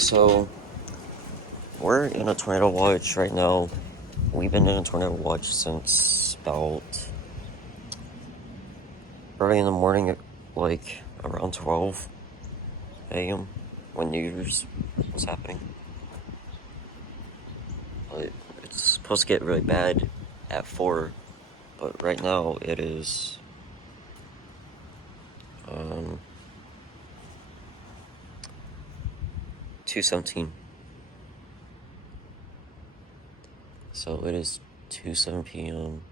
So we're in a tornado watch right now. We've been in a tornado watch since about early in the morning, like around 12 a.m. when New Year's was happening. But it's supposed to get really bad at 4, but right now it is 2:17. So it is 2:07 p.m.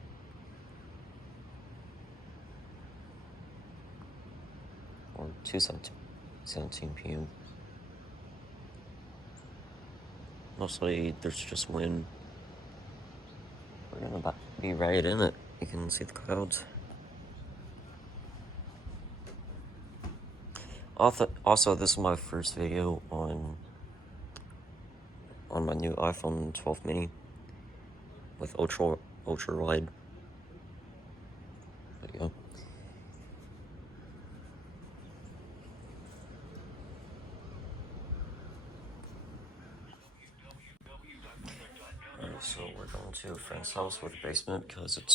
or 2:17 p.m. Mostly there's just wind. We're gonna be right in it. You can see the clouds. Also, this is my first video on my new iPhone 12 mini with ultra wide. But yeah. Alright, so we're going to a friend's house with a basement because it's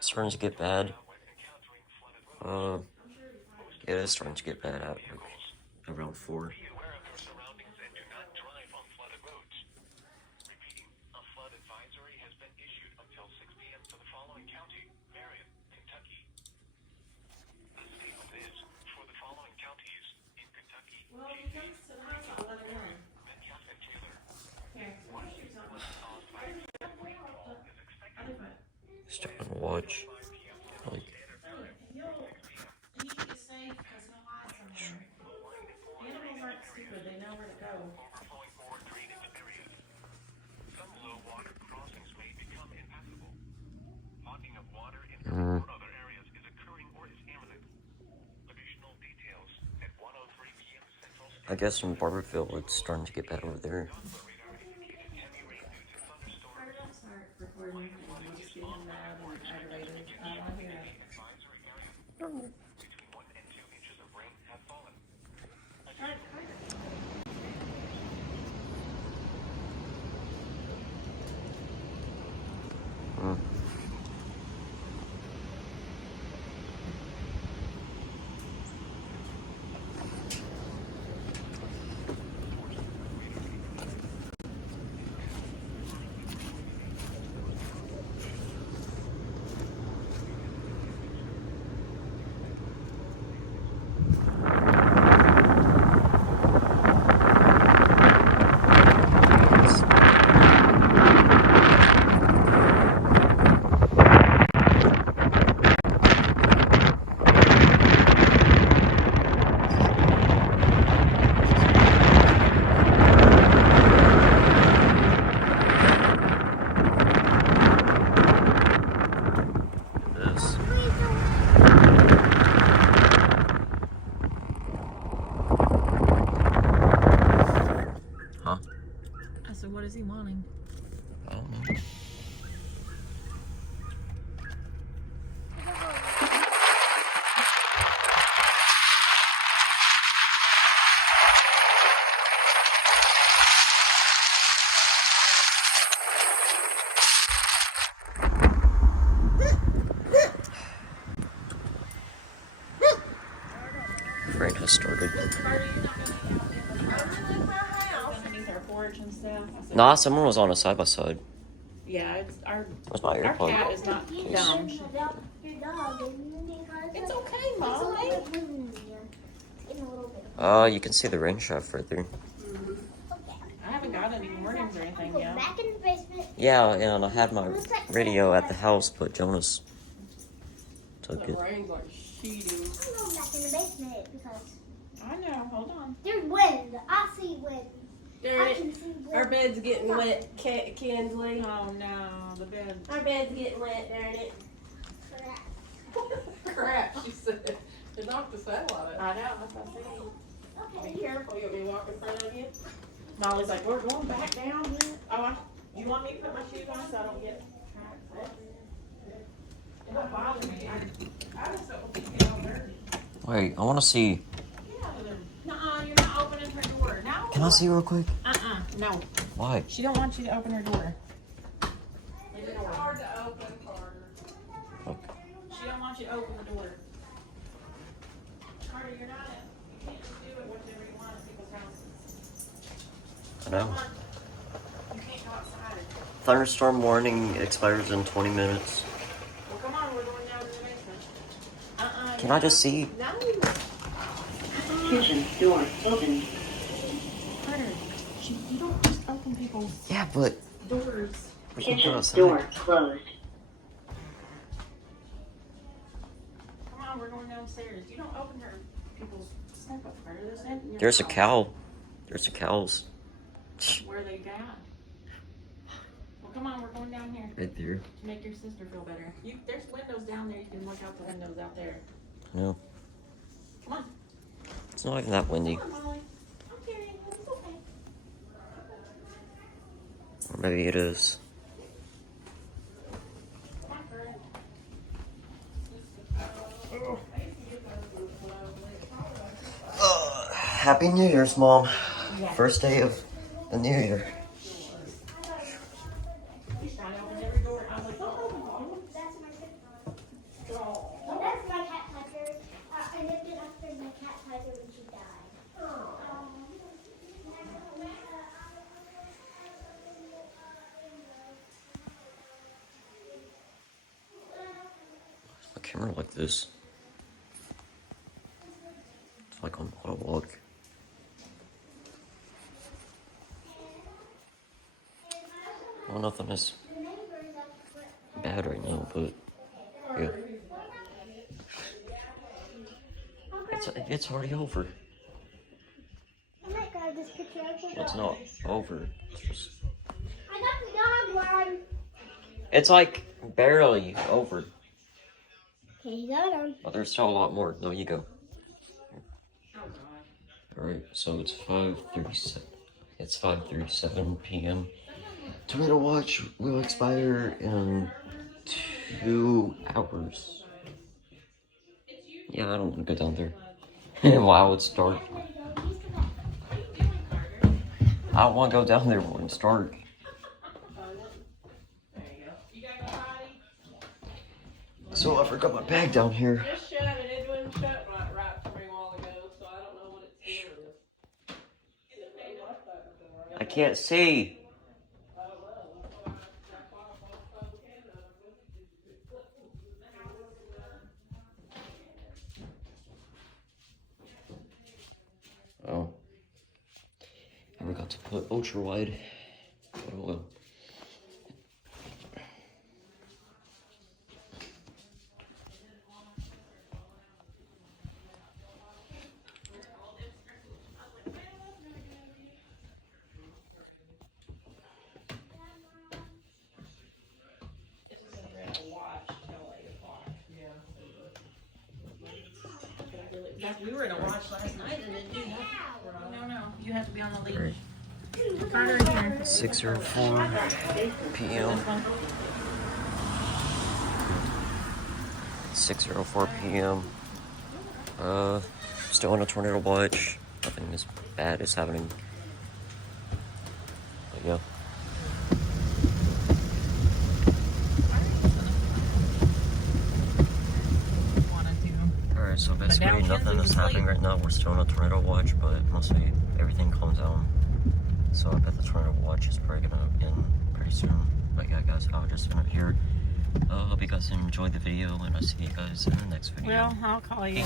starting to get bad. It is starting to get bad at like around 4. Starting to watch. Like, I guess in Barberville it's starting to get bad over there. So what is he wanting? I don't know. Rain has started. Nah, someone was on a side by side. Yeah, it's our AirPod cat is not dumb. It's okay, Molly. You can see the rain shaft right there. I haven't got any warnings or anything yet. Back in the basement. Yeah, and I had my radio at the house, but Jonas took it. The rain's like sheeting. I'm going back in the basement because I know, hold on. there's wind. I see wind. I can see wind. Our bed's getting wet, Kinsley. Oh no, the bed. Our bed's getting wet, darn it. Crap, she said. It knocked the saddle out of it. I know, that's what I said. Okay. Be careful, you'll be walking in front of you. Molly's like, we're going back down here. Oh, you want me to put my shoes on so I don't get trapped? It don't bother me. I just don't think it's all dirty. Wait, I want to see. Get out of there. Nuh-uh, you're not opening her door. No. Can Can I see real quick? No. Why? She don't want you to open her door. Leave the It's door. hard to open, Carter. Okay. She don't want you to open the door. Carter, you're not in. You can't just do it whatever you want at people's houses. I know. Come on. You can't go outside. Thunderstorm warning expires in 20 minutes. Well, come on, we're going down to the basement. Can I just see? No. Kitchen door open. Carter, you don't just open people's Yeah, but doors. we can go Kitchen outside. door closed. Come on, we're going downstairs. You don't open people's stuff up, Carter. There's nothing in your There's a house. cow. There's a cows. Where they got? Well, come on, we're going down here Right there. to make your sister feel better. There's windows down there. You can look out the windows out there. No, Come on. it's not even that windy. Come on, Molly. I'm kidding. It's okay. Or maybe it is. Come on, Carter. Happy New Year's, Mom. First day of the new year. He's trying to open every door. I was like, don't open them. That's my sister. Oh, that's my cat Piper. I named it after my cat Piper when she died. A camera like this. It's like on auto log. Well, nothing is bad right now, but yeah. It's already over. I might grab this picture. It's not over. It's just. I got the dog one. It's like barely over. Okay, got on. But there's still a lot more. No, you go. Alright, so it's 5:37. It's 5:37 p.m. Tornado watch will expire in 2 hours. Yeah, I don't want to go down there. Wow, it's dark. I don't want to go down there when it's dark. So I forgot my bag down here. Just shut it. It wouldn't shut right for me a while ago, so I don't know what it's doing. I can't see. Oh. I forgot to put ultra wide. Oh well. We were in a watch last night and it didn't happen. No, you have to be on the leash. Carter here. 6:04 p.m. 6:04 p.m. Still on a tornado watch. Nothing as bad is happening. But yeah. Alright, so basically nothing is happening right now. We're still on a tornado watch, but mostly everything calms down. So I bet the tornado watch is probably gonna end pretty soon. But yeah, guys, I'll just end it here. Hope you guys enjoyed the video, and I'll see you guys in the next video. Well, I'll call you.